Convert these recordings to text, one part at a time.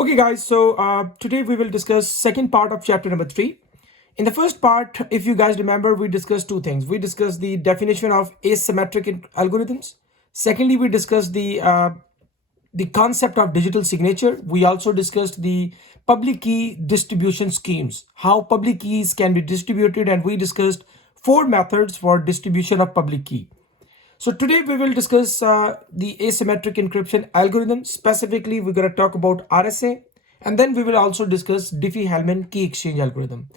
Okay, guys, so today we will discuss second part of chapter number 3. In the first part, if you guys remember, we discussed two things. We discussed the definition of asymmetric algorithms. Secondly, we discussed the concept of digital signature. We also discussed the public key distribution schemes, how public keys can be distributed, and we discussed 4 methods for distribution of public key. So today we will discuss the asymmetric encryption algorithm. Specifically, we're going to talk about RSA, and then we will also discuss Diffie-Hellmand key exchange algorithm.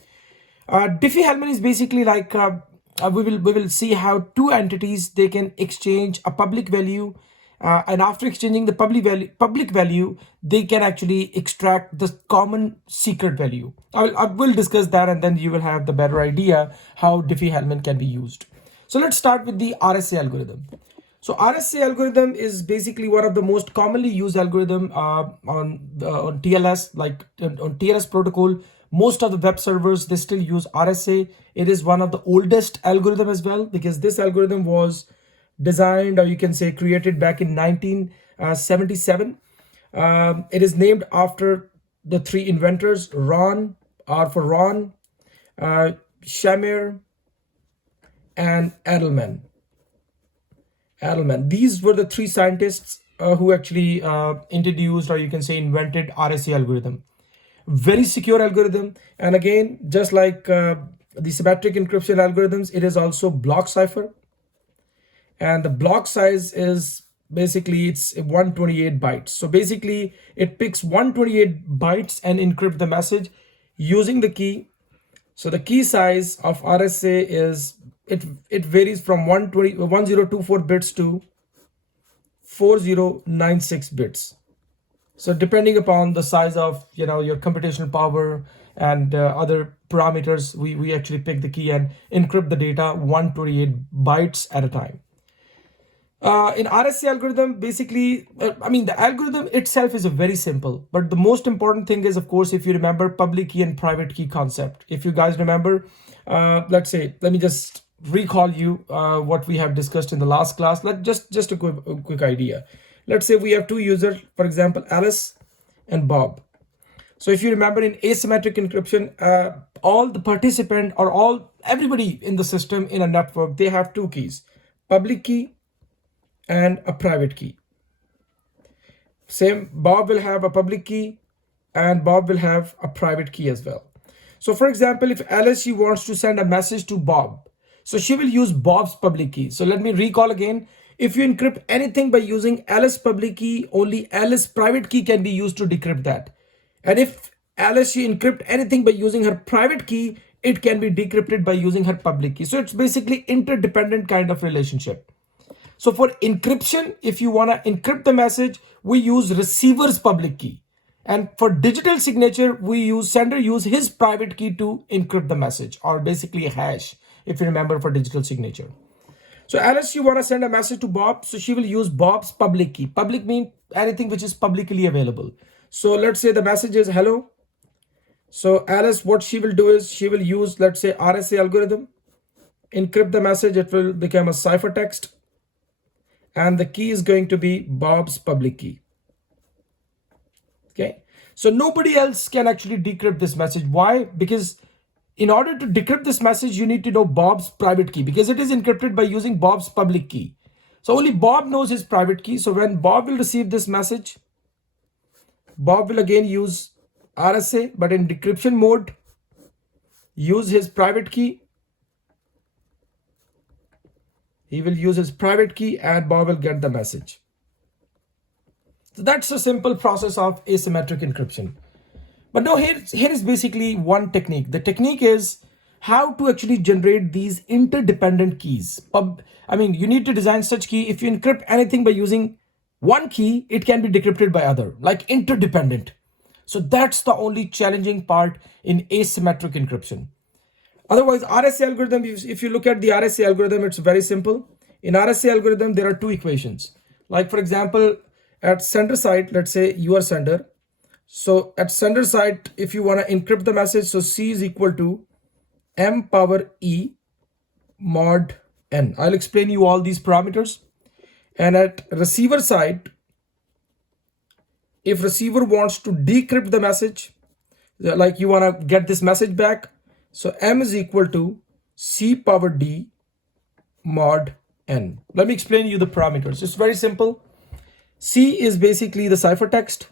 Diffie-Hellmand is basically like we will see how two entities they can exchange a public value, and after exchanging the public value, they can actually extract the common secret value. I will discuss that, and then you will have the better idea how Diffie-Hellmand can be used. So let's start with the RSA algorithm. So RSA algorithm is basically one of the most commonly used algorithm on TLS, like on TLS protocol. Most of the web servers, they still use RSA. It is one of the oldest algorithm as well, because this algorithm was designed, or you can say created, back in 1977. It is named after the 3 inventors, Ron, R for Ron, Shamir, and Edelman. These were the 3 scientists who actually introduced, or you can say invented, RSA algorithm. Very secure algorithm, and again, just like the symmetric encryption algorithms, it is also block cipher, and the block size is basically it's 128 bytes. So basically it picks 128 bytes and encrypt the message using the key. So the key size of RSA is it varies from 1024 bits to 4096 bits. So depending upon the size of your computational power and other parameters, we actually pick the key and encrypt the data 128 bytes at a time. In RSA algorithm, basically, the algorithm itself is a very simple, but the most important thing is, of course, if you remember public key and private key concept. If you guys remember, let me just recall you what we have discussed in the last class. Just a quick idea. Let's say we have 2 users, for example, Alice and Bob. So if you remember, in asymmetric encryption, all the participant, or everybody in the system in a network, they have 2 keys, public key and a private key. Same, Bob will have a public key and Bob will have a private key as well. So for example, if Alice, she wants to send a message to Bob, so she will use Bob's public key. So let me recall again. If you encrypt anything by using Alice public key, only Alice private key can be used to decrypt that. And if Alice, she encrypt anything by using her private key, it can be decrypted by using her public key. So it's basically interdependent kind of relationship. So for encryption, if you want to encrypt the message, we use receiver's public key. And for digital signature, sender use his private key to encrypt the message, or basically a hash, if you remember, for digital signature. So Alice, you want to send a message to Bob, so she will use Bob's public key. Public means anything which is publicly available. So let's say the message is hello. So Alice, what she will do is she will use, let's say, RSA algorithm, encrypt the message. It will become a ciphertext, and the key is going to be Bob's public key. Okay, so nobody else can actually decrypt this message. Why? Because in order to decrypt this message, you need to know Bob's private key, because it is encrypted by using Bob's public key. So only Bob knows his private key. So when Bob will receive this message, Bob will again use RSA, but in decryption mode, use his private key. He will use his private key and Bob will get the message. So that's a simple process of asymmetric encryption. But now here is basically one technique. The technique is how to actually generate these interdependent keys. You need to design such key. If you encrypt anything by using one key, it can be decrypted by other, like interdependent. So that's the only challenging part in asymmetric encryption. Otherwise, RSA algorithm, if you look at the RSA algorithm, it's very simple. In RSA algorithm, there are 2 equations. Like for example, at sender side, let's say you are sender. So at sender side, if you want to encrypt the message, so C is equal to M power E mod N. I'll explain you all these parameters. And at receiver side, if receiver wants to decrypt the message, like you want to get this message back, so M is equal to C power D mod N. Let me explain you the parameters. It's very simple. C is basically the ciphertext,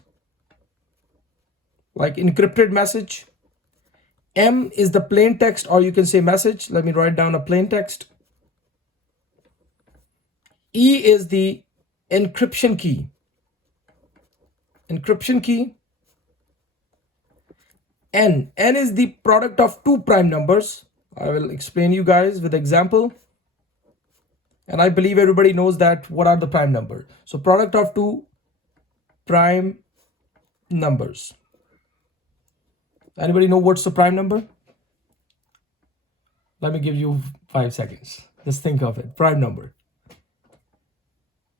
like encrypted message. M is the plain text, or you can say message. Let me write down a plain text. E is the encryption key. Encryption key. N is the product of two prime numbers. I will explain you guys with example. And I believe everybody knows that what are the prime numbers. So product of two prime numbers. Anybody know what's the prime number? Let me give you 5 seconds. Just think of it. Prime number.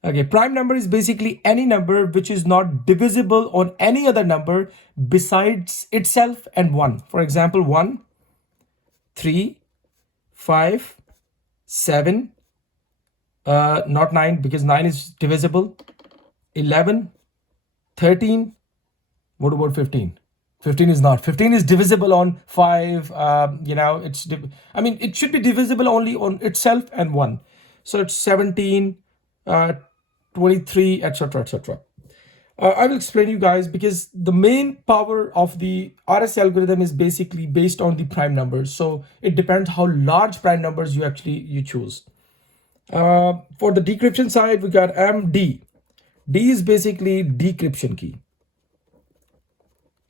Okay, prime number is basically any number which is not divisible on any other number besides itself and 1. For example, 1, 3, 5, 7, not 9 because 9 is divisible, 11, 13, what about 15? 15 is not. 15 is divisible on 5, it should be divisible only on itself and 1. So it's 17, 23, etc., etc. I will explain you guys because the main power of the RSA algorithm is basically based on the prime numbers. So it depends how large prime numbers you choose. For the decryption side, we got MD. D is basically decryption key.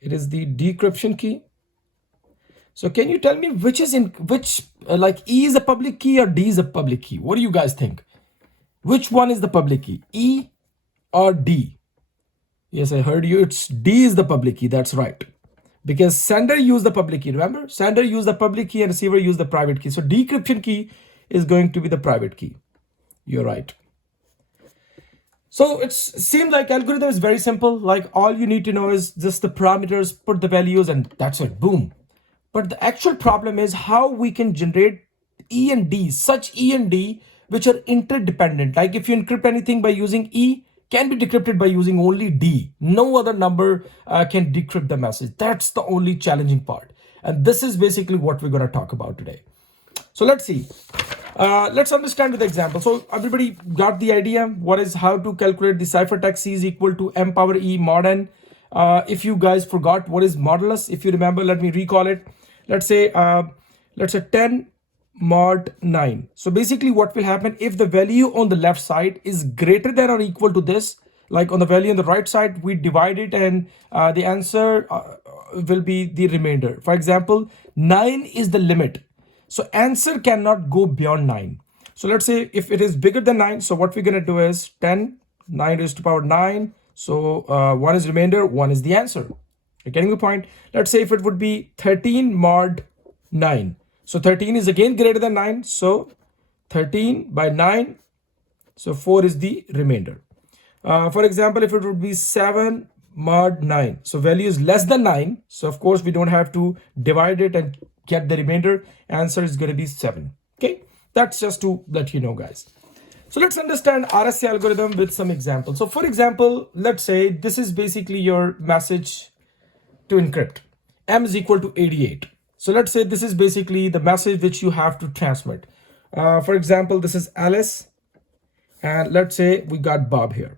It is the decryption key. So can you tell me which E is a public key or D is a public key? What do you guys think? Which one is the public key? E or D? Yes, I heard you. It's D is the public key. That's right. Because sender used the public key. Remember? Sender used the public key and receiver used the private key. So decryption key is going to be the private key. You're right. So it seems like algorithm is very simple. Like all you need to know is just the parameters, put the values, and that's it. Boom. But the actual problem is how we can generate E and D, such E and D, which are interdependent. Like if you encrypt anything by using E, can be decrypted by using only D. No other number can decrypt the message. That's the only challenging part. And this is basically what we're going to talk about today. So let's see. Let's understand with the example. So everybody got the idea how to calculate the ciphertext C is equal to M power E mod N. If you guys forgot what is modulus, if you remember, let me recall it. Let's say 10 mod 9. So basically what will happen if the value on the left side is greater than or equal to this, like on the value on the right side, we divide it and the answer will be the remainder. For example, 9 is the limit. So answer cannot go beyond 9. So let's say if it is bigger than 9, so what we're going to do is 10, 9 raised to power 9. So 1 is remainder, 1 is the answer. You're getting the point? Let's say if it would be 13 mod 9. So 13 is again greater than 9. So 13 by 9. So 4 is the remainder. For example, if it would be 7 mod 9. So value is less than 9. So of course, we don't have to divide it and get the remainder. Answer is going to be 7. Okay, that's just to let you know, guys. So let's understand RSA algorithm with some examples. So for example, let's say this is basically your message to encrypt. M is equal to 88. So let's say this is basically the message which you have to transmit. For example, this is Alice. And let's say we got Bob here.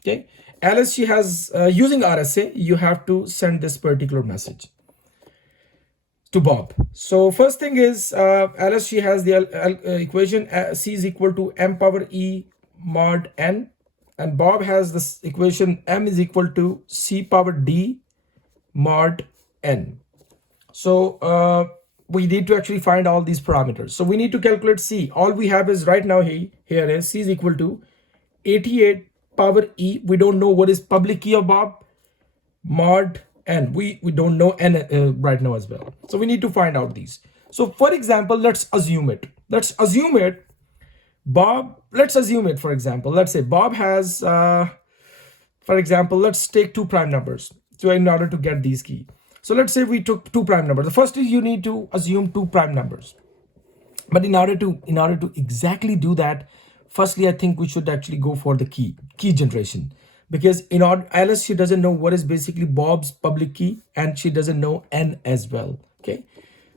Okay, Alice, she has using RSA, you have to send this particular message to Bob. So first thing is Alice, she has the equation C is equal to M power E mod N, and Bob has this equation M is equal to C power D mod N. So we need to actually find all these parameters. So we need to calculate C. All we have is right now here is C is equal to 88 power E. We don't know what is public key of Bob mod N. We don't know N right now as well. So we need to find out these. So for example, let's assume it. Bob, let's assume it, for example. Let's say Bob has, for example, let's take two prime numbers in order to get these key. So let's say we took two prime numbers. The first is you need to assume two prime numbers. But in order to exactly do that, firstly, I think we should actually go for the key generation. because in order, Alice, she doesn't know what is basically Bob's public key, and she doesn't know N as well. Okay,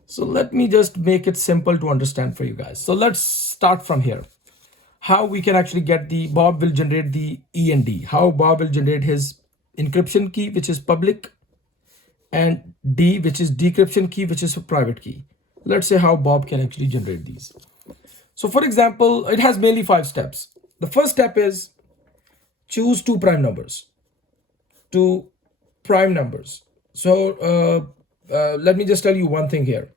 so let me just make it simple to understand for you guys. So let's start from here. How we can actually get the Bob will generate the E and D. How Bob will generate his encryption key, which is public, and D, which is decryption key, which is a private key. Let's say how Bob can actually generate these. So for example, it has mainly 5 steps. The first step is choose 2 prime numbers. 2 prime numbers. So let me just tell you one thing here.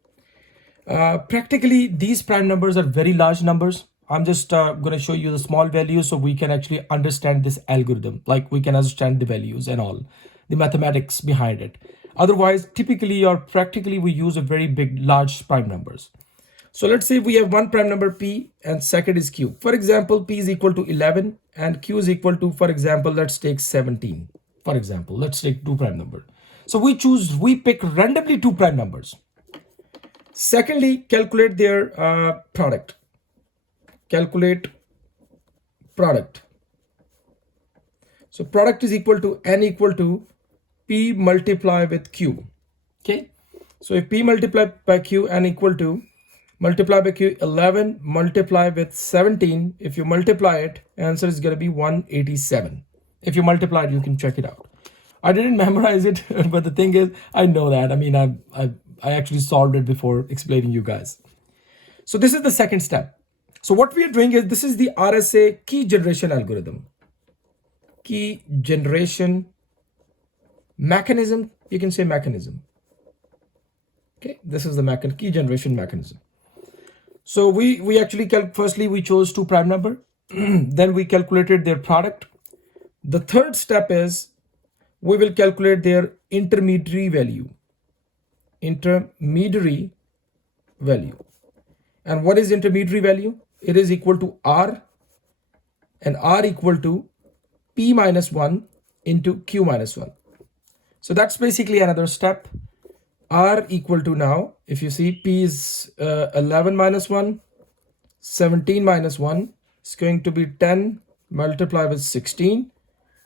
Practically, these prime numbers are very large numbers. I'm just going to show you the small values so we can actually understand this algorithm. Like we can understand the values and all the mathematics behind it. Otherwise, typically or practically, we use a very big, large prime numbers. So let's say we have one prime number P and second is Q. For example, P is equal to 11 and Q is equal to, for example, let's take 17. For example, let's take 2 prime number. So we pick randomly 2 prime numbers. Secondly, calculate their product. Calculate product. So product is equal to N equal to P multiply with Q. Okay. So if P multiplied by Q, N equal to multiply by Q 11 multiply with 17. If you multiply it, answer is going to be 187. If you multiply it, you can check it out. I didn't memorize it, but the thing is, I know that. I mean, I actually solved it before explaining you guys. So this is the second step. So what we are doing is, this is the RSA key generation algorithm. Key generation mechanism, you can say mechanism. Okay, this is the key generation mechanism. So we actually firstly we chose 2 prime number, then we calculated their product. The third step is we will calculate their intermediary value. Intermediary value. And what is intermediary value? It is equal to R, and R equal to P minus 1 into Q minus 1. So that's basically another step. R equal to, now if you see, P is 11 minus 1, 17 minus 1 is going to be 10 multiplied with 16.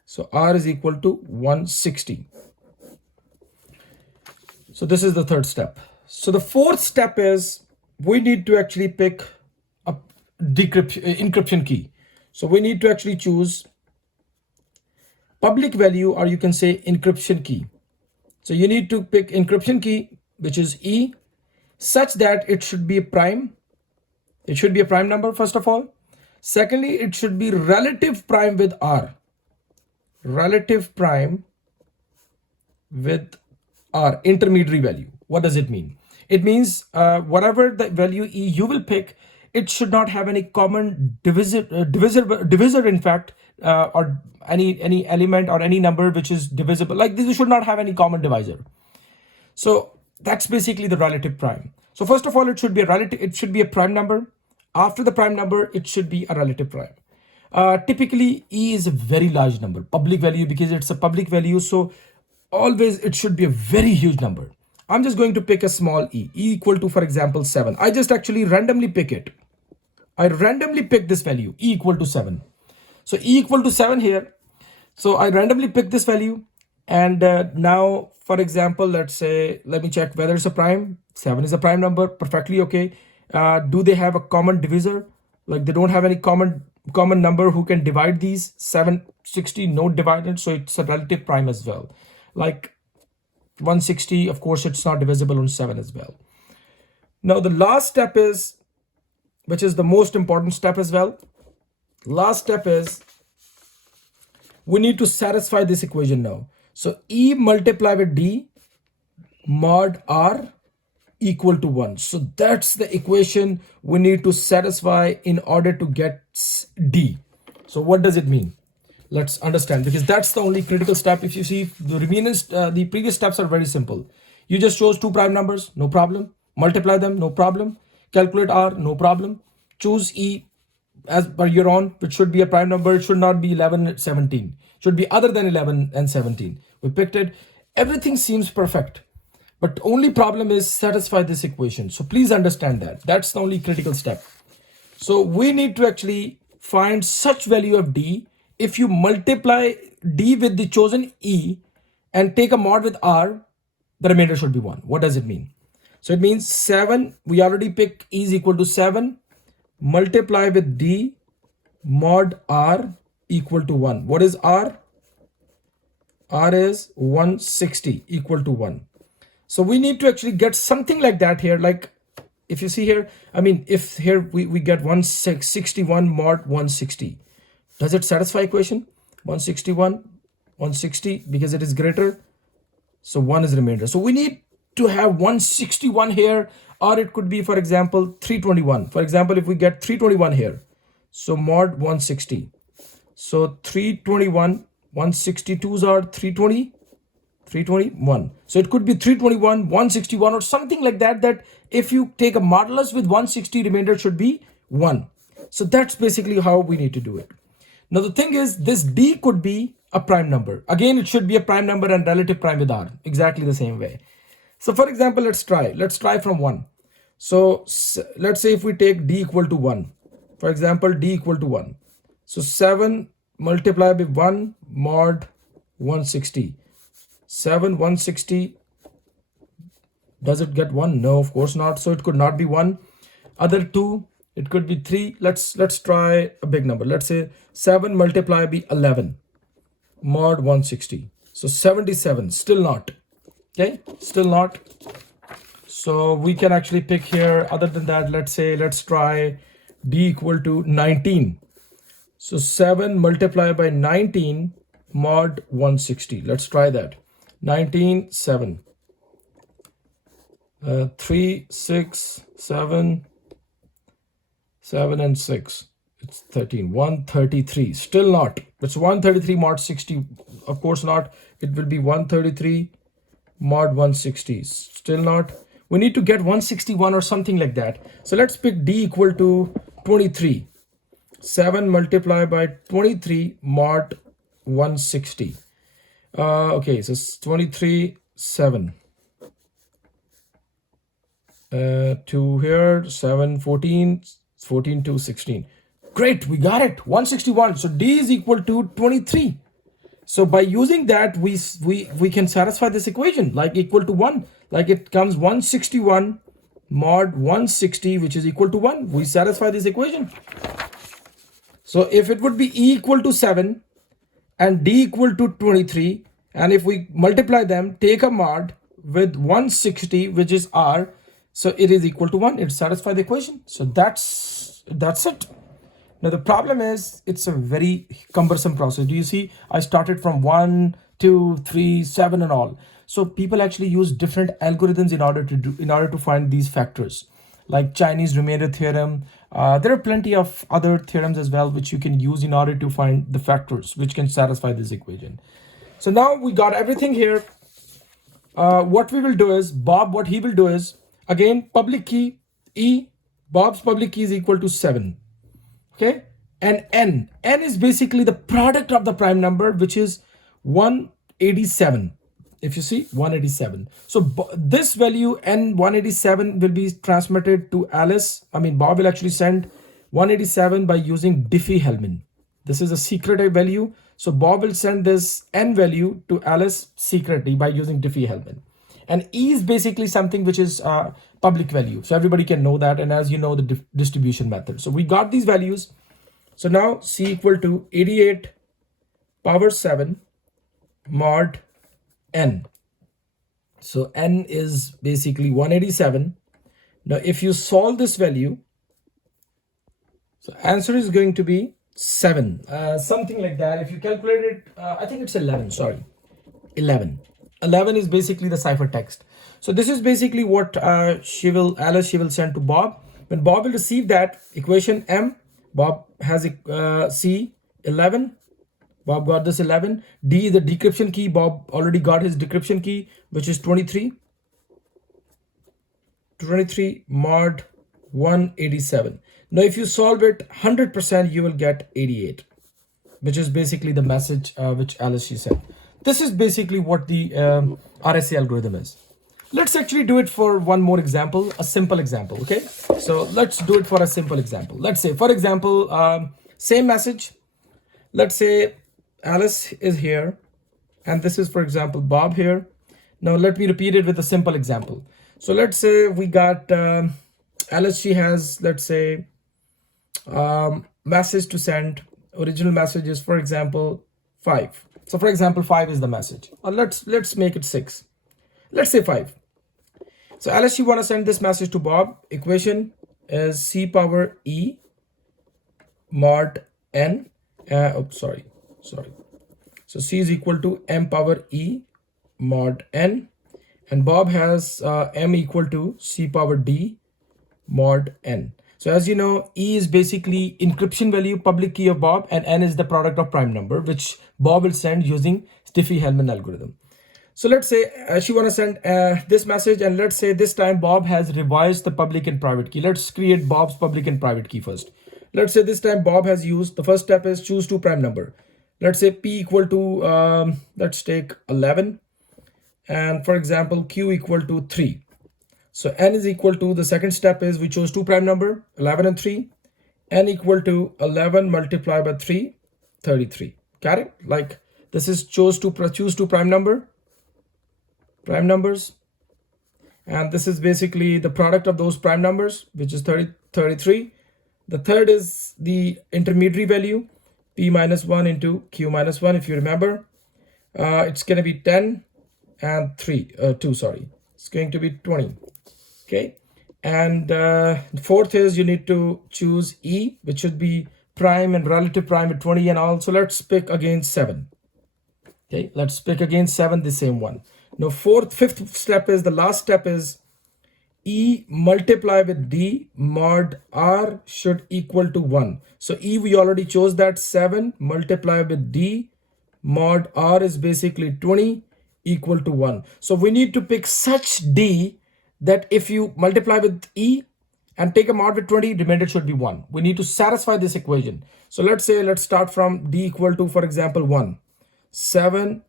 So R is equal to 160. So this is the third step. So the fourth step is we need to actually pick a encryption key. So we need to actually choose public value, or you can say encryption key. So you need to pick encryption key, which is E, such that it should be a prime. It should be a prime number, first of all. Secondly, it should be relative prime with R. Relative prime with R, intermediary value. What does it mean? It means whatever the value E you will pick, it should not have any common divisor in fact, or any element or any number which is divisible. Like this should not have any common divisor. So that's basically the relative prime. So first of all, it should be a prime number. After the prime number, it should be a relative prime. Typically, E is a very large number, public value, because it's a public value. So always it should be a very huge number. I'm just going to pick a small E equal to, for example, 7. I just actually randomly pick it. I randomly pick this value, E equal to 7. So E equal to 7 here. So I randomly pick this value. And now, for example, let me check whether it's a prime. 7 is a prime number, perfectly okay. Do they have a common divisor? Like they don't have any common number who can divide these. 760, no divided, so it's a relative prime as well. Like 160, of course, it's not divisible on 7 as well. Now the last step is, which is the most important step as well. Last step is we need to satisfy this equation now. So E multiplied with D mod R equal to 1. So that's the equation we need to satisfy in order to get D. So what does it mean? Let's understand, because that's the only critical step. If you see the previous steps are very simple. You just chose 2 prime numbers, no problem. Multiply them, no problem. Calculate R, no problem. Choose E as per your own, which should be a prime number. It should not be 11 and 17. It should be other than 11 and 17. We picked it. Everything seems perfect. But the only problem is satisfy this equation. So please understand that. That's the only critical step. So we need to actually find such value of D. If you multiply D with the chosen E and take a mod with R, the remainder should be 1. What does it mean? So it means 7, we already pick E is equal to 7, multiply with D mod R equal to 1. What is R? R is 160 equal to 1. So we need to actually get something like that here. Like if you see here, I mean, if here we get 161 mod 160, does it satisfy equation? 161, 160, because it is greater. So 1 is remainder. So we need to have 161 here, or it could be, for example, 321. For example, if we get 321 here, so mod 160. So 321, 162s are 320, 321. So it could be 321, 161 or something like that, that if you take a modulus with 160, remainder should be 1. So that's basically how we need to do it. Now the thing is, this D could be a prime number. Again, it should be a prime number and relative prime with R, exactly the same way. So for example, let's try from 1. So let's say if we take D equal to 1, for example, D equal to 1. So 7 multiplied by 1 mod 160. 7 160, does it get 1? No, of course not. So it could not be 1. Other 2, it could be 3. Let's try a big number. Let's say 7 multiplied by 11 mod 160. So 77, still not. Okay, still not. So we can actually pick here. Other than that, let's try D equal to 19. So 7 multiplied by 19 mod 160. Let's try that. 19, 7. 3, 6, 7, 7 and 6. It's 13. 133. Still not. It's 133 mod 60. Of course not. It will be 133 mod 160. Still not. We need to get 161 or something like that. So let's pick D equal to 23. 7 multiplied by 23 mod 160. Okay, so 23, 7. 2 here, 7, 14, 14 to 16. Great, we got it. 161. So D is equal to 23. So by using that, we can satisfy this equation, like equal to 1. Like it comes 161 mod 160, which is equal to 1. We satisfy this equation. So if it would be E equal to 7 and D equal to 23, and if we multiply them, take a mod with 160, which is R, so it is equal to 1. It satisfies the equation. So that's it. Now the problem is, it's a very cumbersome process. Do you see? I started from 1, 2, 3, 7 and all. So people actually use different algorithms in order to find these factors, like Chinese remainder theorem. There are plenty of other theorems as well, which you can use in order to find the factors which can satisfy this equation. So now we got everything here. What we will do is, Bob, what he will do is, again, public key E, Bob's public key is equal to 7. Okay, and N is basically the product of the prime number, which is 187. If you see 187, so this value N 187 will be transmitted to Alice. I mean, Bob will actually send 187 by using Diffie-Hellmand. This is a secret value. So Bob will send this N value to Alice secretly by using Diffie-Hellmand. And E is basically something which is public value. So everybody can know that. And as you know, the distribution method. So we got these values. So now C equal to 88 power 7 mod N. So N is basically 187. Now, if you solve this value, so answer is going to be 7, something like that. If you calculate it, I think it's 11, sorry, 11. 11 is basically the ciphertext. So this is basically what Alice will send to Bob. When Bob will receive that equation M, Bob has C 11. Bob got this 11. D is the decryption key. Bob already got his decryption key, which is 23. 23 mod 187. Now, if you solve it 100%, you will get 88, which is basically the message which Alice she sent. This is basically what the RSA algorithm is. Let's actually do it for one more example, a simple example. Okay, so let's do it for a simple example. Let's say, for example, same message. Let's say Alice is here, and this is, for example, Bob here. Now let me repeat it with a simple example. So let's say we got Alice. She has, let's say, message to send. Original message is, for example, 5. So for example, 5 is the message. Or let's make it 6. Let's say 5. So Alice, you want to send this message to Bob. Equation is c power e mod n. Sorry. So c is equal to m power e mod n, and Bob has m equal to c power d mod n. So as you know, e is basically encryption value, public key of Bob, and n is the product of prime number, which Bob will send using Diffie-Hellmand algorithm. So let's say she want to send this message, and let's say this time Bob has revised the public and private key. Let's create Bob's public and private key first. Let's say this time Bob has used, the first step is choose two prime number. Let's say p equal to, let's take 11. And for example, q equal to 3. So n is equal to, the second step is we chose two prime number, 11 and 3. N equal to 11 multiplied by 3, 33. Got it? Like this is choose two prime numbers. And this is basically the product of those prime numbers, which is 33. The third is the intermediary value, p minus 1 into q minus 1. If you remember, it's going to be 10 and 2, sorry. It's going to be 20. Okay. And the fourth is you need to choose e, which should be prime and relative prime at 20 and all. So let's pick again 7. Okay. Let's pick again 7, the same one. Now fifth step is, the last step is e multiply with d mod r should equal to 1. So e, we already chose that, 7 multiply with d mod r is basically 20 equal to 1. So we need to pick such d that if you multiply with e and take a mod with 20, remainder should be 1. We need to satisfy this equation. So let's start from d equal to, for example, 1. 7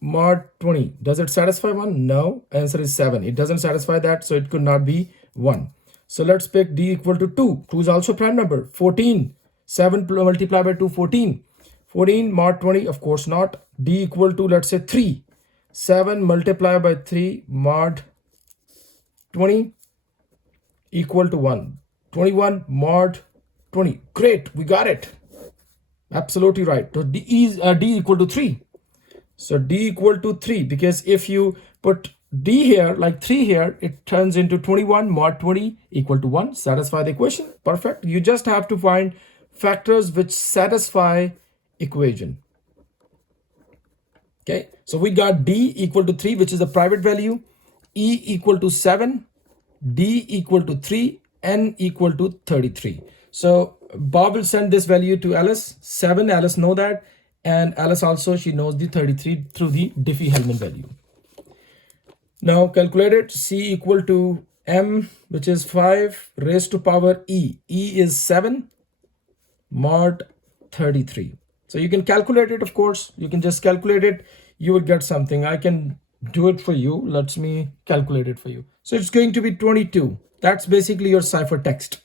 mod 20. Does it satisfy 1? No. Answer is 7. It doesn't satisfy that, so it could not be 1. So let's pick d equal to 2. 2 is also prime number. 14. 7 multiplied by 2, 14. 14 mod 20, of course not. D equal to, let's say, 3. 7 multiplied by 3 mod 20 equal to 1. 21 mod 20. Great, we got it. Absolutely right. So d equal to 3. So d equal to 3, because if you put d here, like 3 here, it turns into 21 mod 20 equal to 1. Satisfy the equation. Perfect. You just have to find factors which satisfy equation. Okay. So we got d equal to 3, which is the private value, e equal to 7, d equal to 3, n equal to 33. So Bob will send this value to Alice. 7, Alice know that. And Alice also, she knows the 33 through the Diffie-Hellmand value. Now calculate it. C equal to m, which is 5 raised to power e. E is 7 mod 33. So you can calculate it, of course. You can just calculate it. You will get something. I can do it for you. Let me calculate it for you. So it's going to be 22. That's basically your ciphertext.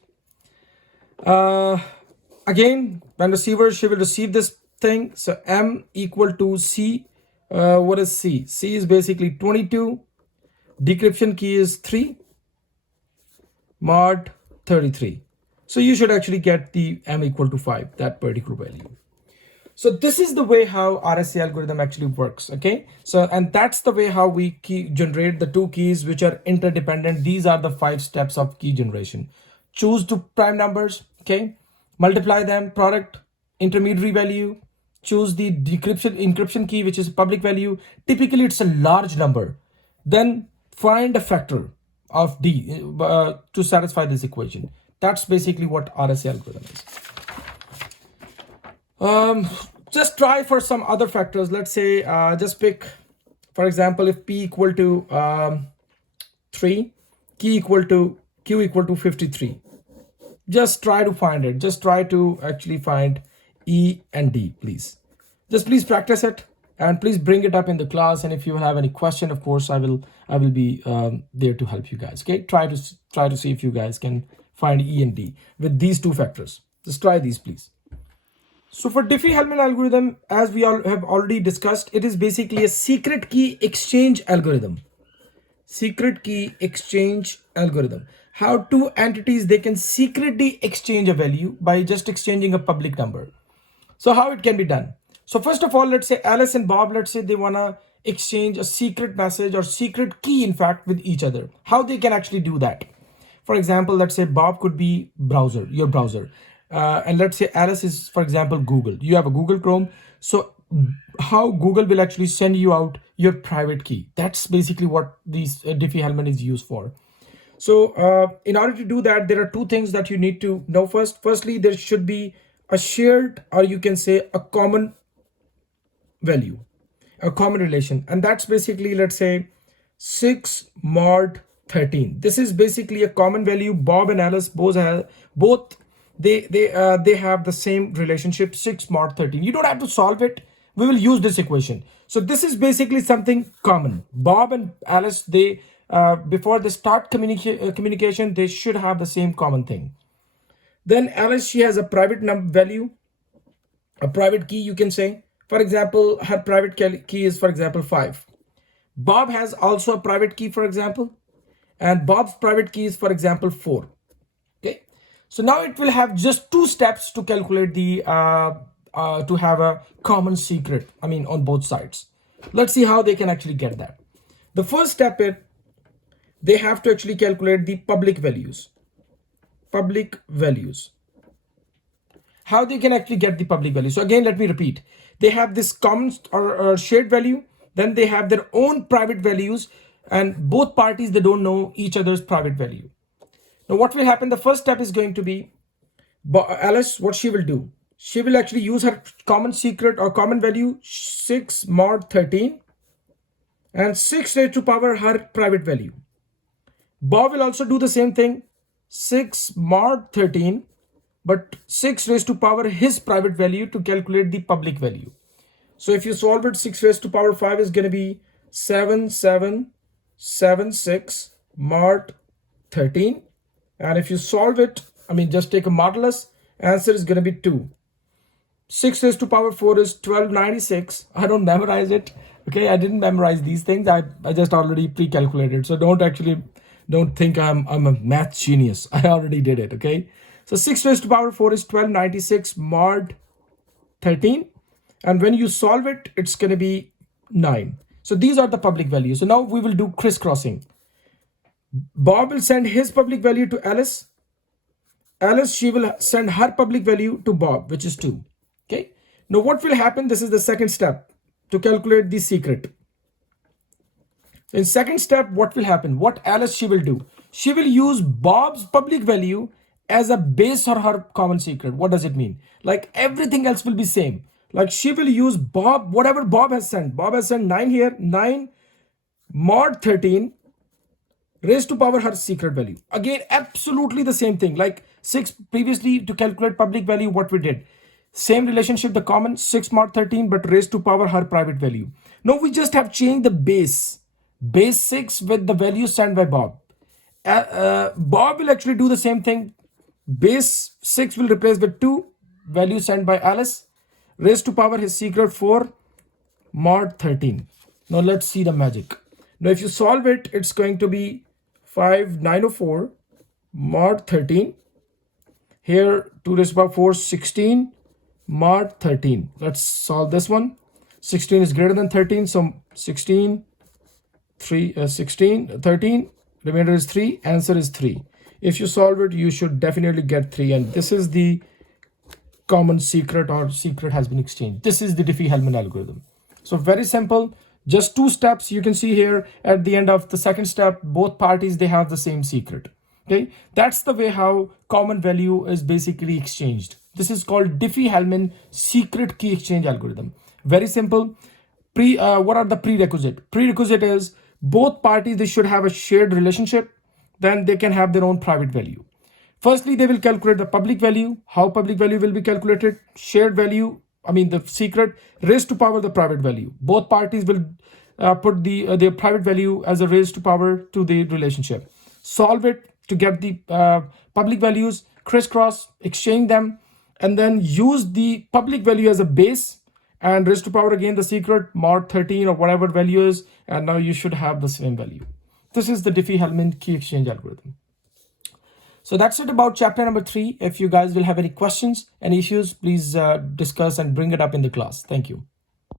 Again, when receiver, she will receive this thing. So m equal to c. What is c? C is basically 22. Decryption key is 3 mod 33. So you should actually get the m equal to 5, that particular value. So this is the way how RSA algorithm actually works. Okay. So, and that's the way how we generate the two keys which are interdependent. These are the 5 steps of key generation. Choose two prime numbers. Okay. Multiply them, product, intermediary value. Choose the encryption key, which is public value. Typically it's a large number. Then find a factor of d to satisfy this equation. That's basically what RSA algorithm is. Just try for some other factors. Let's say just pick, for example, if p equal to 3, q equal to 53. Just try to find it. Just try to actually find E and D, please. Just please practice it and please bring it up in the class. And if you have any question, of course, I will be there to help you guys. Okay, try to see if you guys can find E and D with these two factors. Just try these, please. So for Diffie-Hellmand algorithm, as we all have already discussed, it is basically a secret key exchange algorithm. Secret key exchange algorithm. How two entities, they can secretly exchange a value by just exchanging a public number. So how it can be done? So first of all, let's say Alice and Bob, let's say they wanna exchange a secret message or secret key, in fact, with each other. How they can actually do that? For example, let's say Bob could be browser, your browser. And let's say Alice is, for example, Google. You have a Google Chrome. So how Google will actually send you out your private key. That's basically what these Diffie-Hellmand is used for. So in order to do that, there are two things that you need to know first. Firstly, there should be a shared, or you can say a common value, a common relation. And that's basically, let's say 6 mod 13. This is basically a common value. Bob and Alice both have they have the same relationship, 6 mod 13. You don't have to solve it. We will use this equation. So this is basically something common. Bob and Alice, they before they start communication, they should have the same common thing. Then Alice, she has a private value, a private key, you can say. For example, her private key is, for example, 5. Bob has also a private key, for example, and Bob's private key is, for example, 4. Okay, so now it will have just 2 steps to calculate the to have a common secret, I mean, on both sides. Let's see how they can actually get that. The first step is they have to actually calculate the public values. Public values. How they can actually get the public value? So again, let me repeat. They have this common or shared value. Then they have their own private values, and both parties, they don't know each other's private value. Now what will happen? The first step is going to be Alice, what she will do? She will actually use her common secret or common value, 6 mod 13, and 6 raised to power her private value. Bob will also do the same thing, 6 mod 13, but 6 raised to power his private value to calculate the public value. So if you solve it, 6 raised to power 5 is going to be 7776 mod 13. And if you solve it, I mean, just take a modulus, answer is going to be 2. 6 raised to power 4 is 1296. I don't memorize it. Okay, I didn't memorize these things. I just already pre-calculated. So don't think I'm a math genius. I already did it. Okay, so 6 raised to power 4 is 1296 mod 13. And when you solve it, it's going to be 9. So these are the public values. So now we will do crisscrossing. Bob will send his public value to Alice. Alice, she will send her public value to Bob, which is 2. Okay. Now what will happen? This is the second step to calculate the secret. In second step, what will happen? What Alice, she will do? She will use Bob's public value as a base or her common secret. What does it mean? Like everything else will be same. Like she will use Bob, whatever Bob has sent. Bob has sent 9 here, 9 mod 13 raised to power her secret value. Again, absolutely the same thing. Like 6 previously, to calculate public value, what we did. Same relationship, the common 6 mod 13, but raised to power her private value. Now we just have changed the base 6 with the value sent by Bob. Bob will actually do the same thing. Base 6 will replace with 2 value sent by Alice, raised to power his secret 4 mod 13. Now let's see the magic. Now if you solve it, it's going to be 5904 mod 13. Here 2 raised to power 4, 16 mod 13. Let's solve this one. 16 is greater than 13, so 16 13, remainder is 3, answer is 3. If you solve it, you should definitely get 3, and this is the common secret, or secret has been exchanged. This is the Diffie-Hellmand algorithm. So very simple, just 2 steps. You can see here at the end of the second step, both parties, they have the same secret. Okay, that's the way how common value is basically exchanged. This is called Diffie-Hellmand secret key exchange algorithm. Very simple. What are the prerequisite? Prerequisite is both parties, they should have a shared relationship. Then they can have their own private value. Firstly, they will calculate the public value. How public value will be calculated? Shared value, I mean the secret, raised to power the private value. Both parties will put their private value as a raised to power to the relationship. Solve it to get the public values, crisscross, exchange them, and then use the public value as a base and raise to power again the secret mod 13 or whatever value is, and now you should have the same value. This is the Diffie-Hellmand key exchange algorithm. So that's it about chapter number 3. If you guys will have any questions, any issues, please discuss and bring it up in the class. Thank you.